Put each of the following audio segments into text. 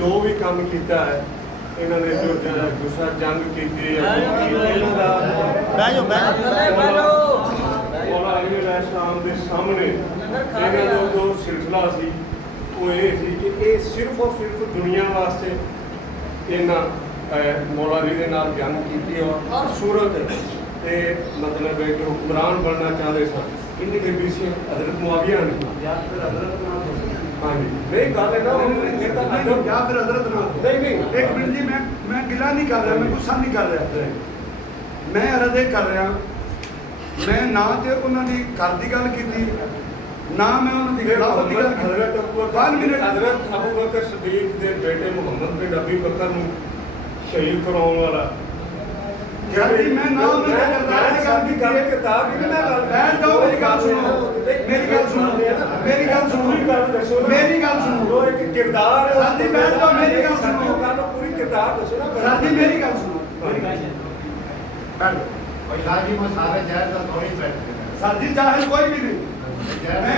जो भी काम किया है इन्होंने जो दूसरा जंग की मौला अली अलैहिस्सलाम के सामने इन्होंने जो सिलसिला सी वो ये सी कि ये सिर्फ और सिर्फ दुनिया वास्ते इन्होंने मौला अली के नाल जंग की और हर सूरत ते मतलब एक हुक्मरान बनना चाहते सन इन्हें बेबी सी हजरत मुआविया ने हाँ जी नहीं गल है ना या फिर हजरत ना नहीं एक मिनट जी मैं गिला नहीं कर रहा मैं गुस्सा नहीं कर रहा मैं अरदे कर रहा मैं ना तो उन्होंने घर की गल की ना मैं उन्होंने खिलाफत की गल हजरत अबू बकर सदीक के बेटे मुहम्मद बिन अबी बकर नूं शहीद कराने वाला मैं ना मेरी गल सुनो एक किरदार साथी बैठ जाओ मेरी गल सुनो पूरी किरदार दसो ना साथी मेरी गल सुनो साथी चाहे कोई भी नहीं मैं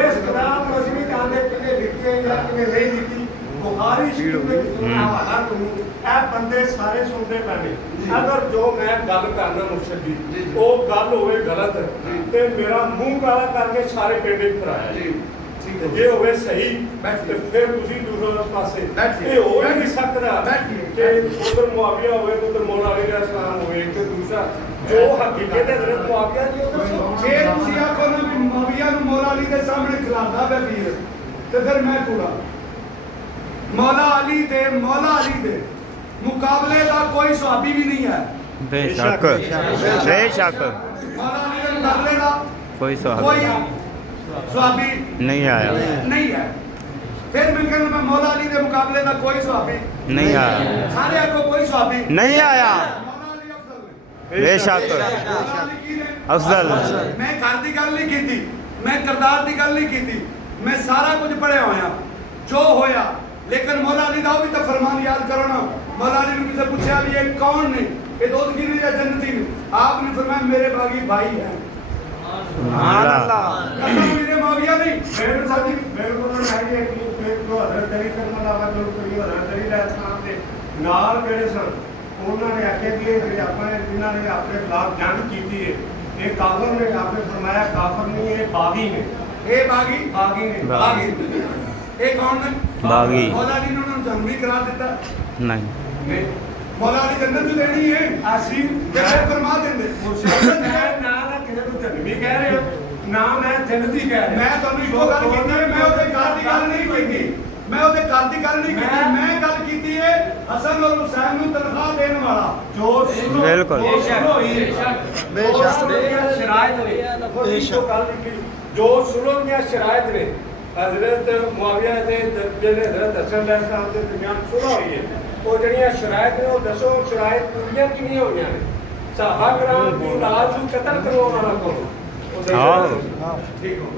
इस किताब में असली जानते किने लिखी है या किने नहीं लिखी बुखारी शरीफ में हवाला दूं ए बंदे सारे सुनते पैने अगर जो मैं गल करना मुर्शदी वो गल होवे गलत ते मेरा मुंह काला करके सारे पिंड च कराया जी जे होवे सही ते फिर तुसी दूसरे पासे ये हो ही नहीं सकदा कि उधर मुआविया होवे तो उधर मौला अली अलैहिस्सलाम होवे ते दूसरा जो हकीकत है हजरत मुआविया जी उधर जे तुसी आखो ना भी मुआविया नु मौला अली दे सामने खिलांदा है वीर ते फिर मैं कूड़ा मौला अली दे मुकाबले का कोई सहाबी भी नहीं है बेशक बेशक मौला अली के मुकाबले का कोई सहाबी नहीं आया नहीं है फिर मैं कहना मैं मौला अली के मुकाबले का कोई सहाबी नहीं आया सारे आखो कोई सहाबी नहीं आया मौला अली अफजल ने बेशक मौला अली की ने अफजल मैं घर की गल नहीं की मैं किरदार की गल नहीं की मैं सारा कुछ पढ़िया होया जो होया लेकिन मौला अली का भी तो फरमान याद करो ना मौला अली ने किसी पूछा भी ये कौन ने ये दोस्ती ने या जन्नती ने आपने फरमाया मेरे बागी भाई हैं सुभान अल्लाह मेरे माविया नहीं मेरे साथी मेरे को ना है कि जो हजरत अली करम अल्लाह जो करी हजरत अली अलैहिस्सलाम दे नाल ਜਿਹੜੇ ਸਨ ਉਹਨਾਂ ਨੇ ਆਖਿਆ ਕਿ ਇਹ ਜਿਹੜੇ ਆਪਣੇ ਜਿਨ੍ਹਾਂ ਨੇ ਆਪਣੇ ਖਿਲਾਫ ਜੰਗ ਕੀਤੀ ਹੈ ਇਹ ਕਾਫਰ ਨੇ आपने फरमाया काफिर नहीं ये बागी ने ये बागी ने बागी ये कौन ने बागी मौला अली ने उन्होंने जन्म भी करा देता नहीं मौला अली जन्नत भी देनी है ਅਸੀਂ जैसे फरमा देंगे ਮੈਂ ਨਾ ਕਿਸੇ ਨੂੰ ਜੰਮੀ ਕਹਿ ਰਿਹਾ ਨਾ ਮੈਂ ਜੰਨਤੀ ਕਹਿ ਰਿਹਾ मैं ਤੁਹਾਨੂੰ ਇੱਕੋ ਗੱਲ ਕੀਤੀ ਹੈ ਮੈਂ ਉਹਦੇ ਘਰ ਦੀ ਗੱਲ ਨਹੀਂ ਕੀਤੀ मैं ਉਹਦੇ ਘਰ ਦੀ ਗੱਲ ਨਹੀਂ ਕੀਤੀ ਮੈਂ ਗੱਲ ਕੀਤੀ ਹੈ ਹਸਨ ਔਰ ਹੁਸੈਨ ਨੂੰ ਤਨਖਾਹ ਦੇਣ ਵਾਲਾ ਜੋ ਬਿਲਕੁਲ ਸ਼ਰਾਇਤ ਨੇ ਜੋ ਸੁਲਹ ਦੀਆਂ ਸ਼ਰਾਇਤ ਨੇ हजरत मुआविया के ਜਿਹੜੇ हजरत हसन अलैहिस्सलाम के दरमियान सुलह हुई है वो जड़ियां शरायत ने वो दसो शरायत पूरियां किनियां हुई ने साहबा कराम की औलाद को कत्ल करवाने वाला कौन ठीक हो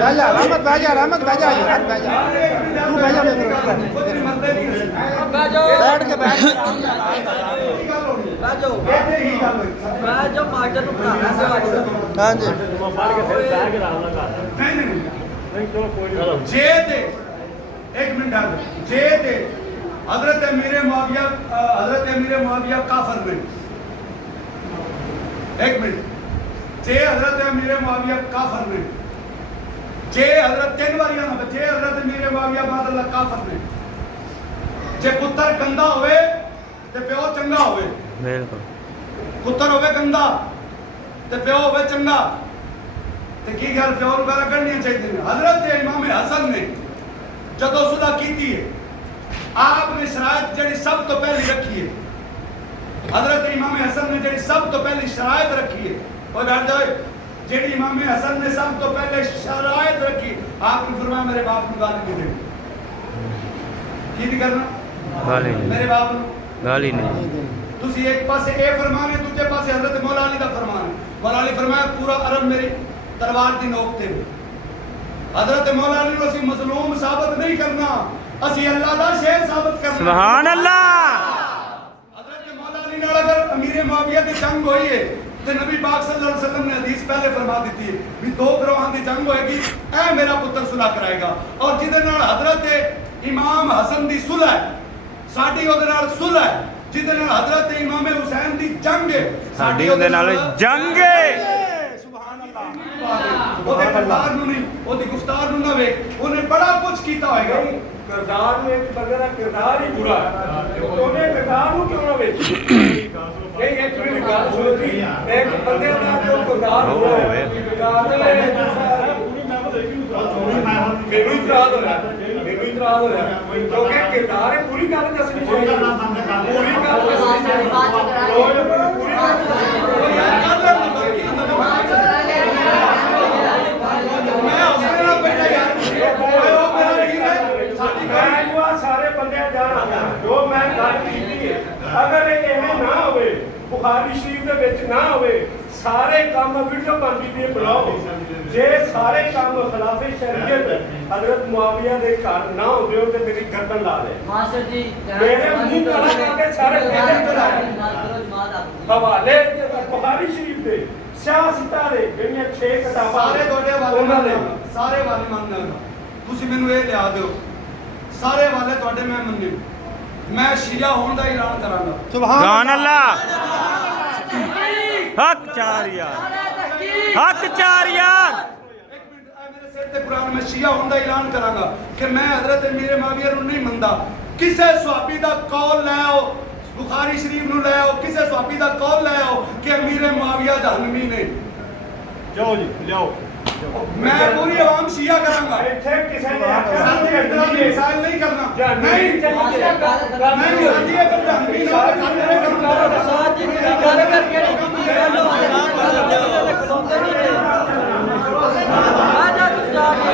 रहमत भाजा रहमत भाजा तू भाजा बैठ के बैठ हाँ जी जे ते एक मिनट जे ते हजरत अमीर मुआविया काफिर में एक मिनट जे हजरत अमीर मुआविया काफिर में जे हजरत तीन बार ना जे हजरत अमीर मुआविया बाद अल्लाह काफिर में जे पुत्र गंदा होवे ते प्यो चंगा होवे बिल्कुल पुत्र होवे गंदा ते प्यो होवे चंगा ते की गल प्यो नूं गालां कढणियां चाहिए हजरत इमाम हसन ने जदों सुलह कीती है आपने शरायत जड़ी सब तो पहली रखी है हजरत इमाम हसन ने जड़ी सब तो पहली शरायत रखी है और बैठ जाओ जेडी इमाम हसन ने सब तो पहले शरायत रखी आपने फरमाया मेरे बाप को गाली नहीं देनी की नहीं करना गाली मेरे बाप को गाली नहीं तुसी एक पासे ए फरमान है दूसरे पासे हजरत मौला अली का फरमान है मौला अली फरमाया पूरा अरब मेरी तलवार दी नोक ते हजरत मौला अली को असि मजलूम साबित नहीं करना असि अल्लाह दा शेर साबित करना सुभान अल्लाह हजरत मौला अली नाल अगर अमीर मुआविया की जंग हुई है तो नबी पाक सल्लल्लाहु अलैहि वसल्लम ने हदीस गल फरमा दी है भी दो ग्रोहां की जंग होएगी, ऐ मेरा पुत्र सुलह कराएगा। और जिहदे नाल हजरत इमाम हसन की सुलह है, साडी ओहदे नाल सुलह है। जिहदे नाल हजरत इमाम हुसैन की जंग है, साडी ओहदे नाल जंग है। ਉਹਦੇ ਕਿਰਦਾਰ ਨੂੰ ਨਹੀਂ, ਉਹਦੀ ਗੁਫ਼ਤਾਰ ਨੂੰ ਨਾ ਵੇਖ, ਉਹਨੇ ਬੜਾ ਕੁਝ ਕੀਤਾ ਹੋਏਗਾ। किरदार में एक बंदे का किरदार ही बुरा है, ਉਹਨੇ किरदार ਨੂੰ ਕਿਉਂ ਨਾ ਵੇਖੀ? नहीं एक मिनट गल सुनो जी, एक बंदे का जो किरदार बुरा है, कातिल है, ਮੈਨੂੰ ਇਤਰਾਜ਼ ਹੋਇਆ, क्योंकि किरदार है, पूरी गल दसनी चाहिए, पूरी गल दसनी चाहिए, पूरी गल सारे बंदे जाना जो मैं गल कीती है, अगर इवें ना होवे, बुखारी शरीफ दे विच ना होवे, सारे काम वीडियो बनती पई बनाओ, जे सारे काम खिलाफे शरीयत हजरत मुआविया दे घर ना होंदे हो ते मेरी गर्दन ला दे मास्टर जी मेरे मुंह काला करके सारे पहले कराए हवाले बुखारी शरीफ दे सियासतां दे ਜਿਹੜੀਆਂ 6 ਕਿਤਾਬਾਂ ਸਾਰੇ ਤੁਹਾਡੇ ਵਾਲੇ ਸਾਰੇ ਵਾਲੇ ਮੰਨਣਾ, ਤੁਸੀਂ ਮੈਨੂੰ ਇਹ ਲਿਆ ਦਿਓ, ਸਾਰੇ ਵਾਲੇ ਤੁਹਾਡੇ ਮੈਂ ਮੰਨੇ, ਮੈਂ ਸ਼ੀਆ ਹੋਣ ਦਾ ਐਲਾਨ ਕਰਾਂਗਾ। सुभान अल्लाह। हक चार यार, हक चार यार। ਇੱਕ ਮਿੰਟ, ਇਹ ਮੇਰੇ ਸਿਰ ਤੇ ਕੁਰਾਨ, ਮੈਂ ਸ਼ੀਆ ਹੋਣ ਦਾ ਐਲਾਨ ਕਰਾਂਗਾ ਕਿ ਮੈਂ ਹਜ਼ਰਤ ਅਮੀਰ ਮੁਆਵੀਆ ਨੂੰ ਨਹੀਂ ਮੰਨਦਾ। ਕਿਸੇ ਸੁਹਾਬੀ ਦਾ ਕੌਲ ਲੈ ਆਓ, बुखारी शरीफ ਨੂੰ ਲੈ ਆਓ, ਕਿਸੇ ਸੁਹਾਬੀ ਦਾ ਕੌਲ ਲੈ ਆਓ ਕਿ ਅਮੀਰ ਮੁਆਵੀਆ ਜਹਨਮੀ ਨੇ। ਜਾਓ ਜੀ ਲਿਆਓ, मैं पूरी आवाम शिया करांगा। ਇੱਥੇ ਕਿਸੇ ਨੇ ਆਖਿਆ साथी इतना भी मिसाल नहीं करना, नहीं नहीं नहीं साथी अगर जहनमी ना हो तो मेरे काम करो। साथ जी ਤੁਸੀਂ ਗੱਲ ਕਰਕੇ ਨਹੀਂ ਕੀਤੀ, ਗੱਲ ਵਾਲੇ ਨਾਲ ਗੱਲ ਕਰਦੇ ਨੇ, ਖਲੋਤੇ ਨਹੀਂ ਰਹੇ। ਆ ਜਾ ਤੂੰ ਜਾ ਕੇ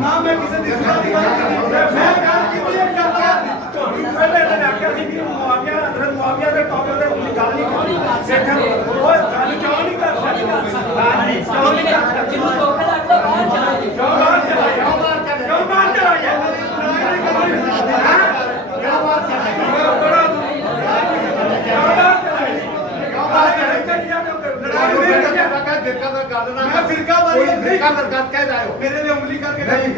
ना मैं किसी की गल की मैं गल कीती है करना ਪਹਿਲੇ ਤਾਂ ਆਖਿਆ ਸੀ ਕਿ ਮੁਆਵੀਆ ਹਜ਼ਰਤ ਮੁਆਵੀਆ ਦੇ ਟੌਪਿਕ ਤੇ ਤੁਸੀਂ ਗੱਲ ਨਹੀਂ ਕਰਨੀ, ਸਿੱਖ ਉਹ ਗੱਲ ਕਿਉਂ ਨਹੀਂ ਕਰ ਸਕਦੇ? ਕਿਉਂ ਨਹੀਂ ਕਰ ਸਕਦੇ? ਜਿਹਨੂੰ ਧੋਖਾ ਲੱਗਦਾ ਬਾਹਰ ਚਲਾ ਜੀ। ਕਿਉਂ ਬਾਹਰ ਚਲਾ ਜਾ? ਕਿਉਂ ਬਾਹਰ ਚਲਾ ਜਾ? मैं फिरका वाली मेरे लिए उंगली करके नहीं